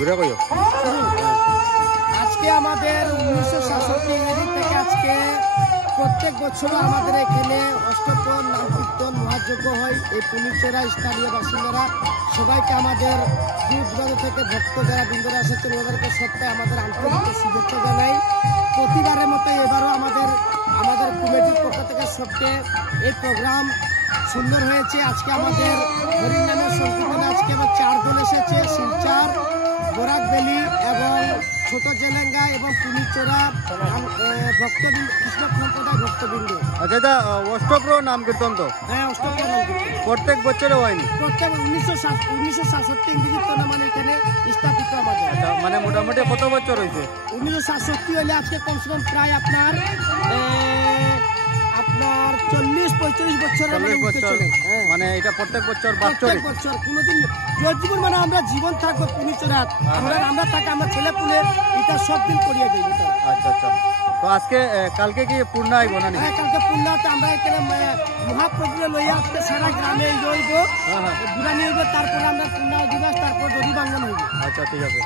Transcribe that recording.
ঘুরে কইও। আজকে আমাদের 1967 ইংরেজি থেকে আজকে প্রত্যেক বছর আমাদের এখানে অষ্টপ্রহর নাম কীর্তন মহাযজ্ঞ হয়। এই পুলিশেরা স্থানীয় বাসিন্দারা সবাইকে আমাদের দূর দূরান্ত থেকে ভক্ত যারা বৃন্দরা এসেছেন ওদেরকে সপ্তাহে আমাদের আন্তরিক শুভেচ্ছা জানাই। প্রতিবারের মতো এবারও আমাদের কমিটির পক্ষ থেকে সপ্তাহে এই প্রোগ্রাম সুন্দর হয়েছে। আজকে আমাদের হরিনামের সংকীর্তনে আজকে আবার 4 দল এসেছে, শিলচর, বরাকবেলি এবং ছোট জেলেঙ্গা এবং পুলিচোরা ভক্তবৃন্দ, কৃষ্ণ সম্প্রদায় ভক্তবৃন্দ। আচ্ছা এটা অষ্টপ্রহর নাম কীর্তন তো? হ্যাঁ, অষ্টপ্রহর নাম কীর্তন প্রত্যেক বছরে হয়নি? প্রত্যেক 1967 ইংরেজি টুর্নামেন্ট এখানে স্থাপিত আমাদের। আচ্ছা মানে মোটামুটি কত বছর হয়েছে? 1967 হলে আজকে কমসে কম প্রায় আপনার 40-45 বছরের মানে এটা প্রত্যেক বছর বাৎসরিক বছর কোনোদিন জীবন মানে আমরা জীবন থাকবো পুলিচরাত আমরা থাকি আমরা ছেলে পুলে এটা সব দিন করিয়ে দিই। আচ্ছা আচ্ছা, তো আজকে কালকে কি পূর্ণ আইব না? হ্যাঁ, কালকে পূর্ণাতে আমরা এখানে মহাপ্রভুরে লইয়া আসতে সারা গ্রামে যাইব, ঘুরা নিয়ে যাইব, তারপরে আমরা পূর্ণা দিবস, তারপর দধি বাঙ্গন হইব। আচ্ছা ঠিক আছে।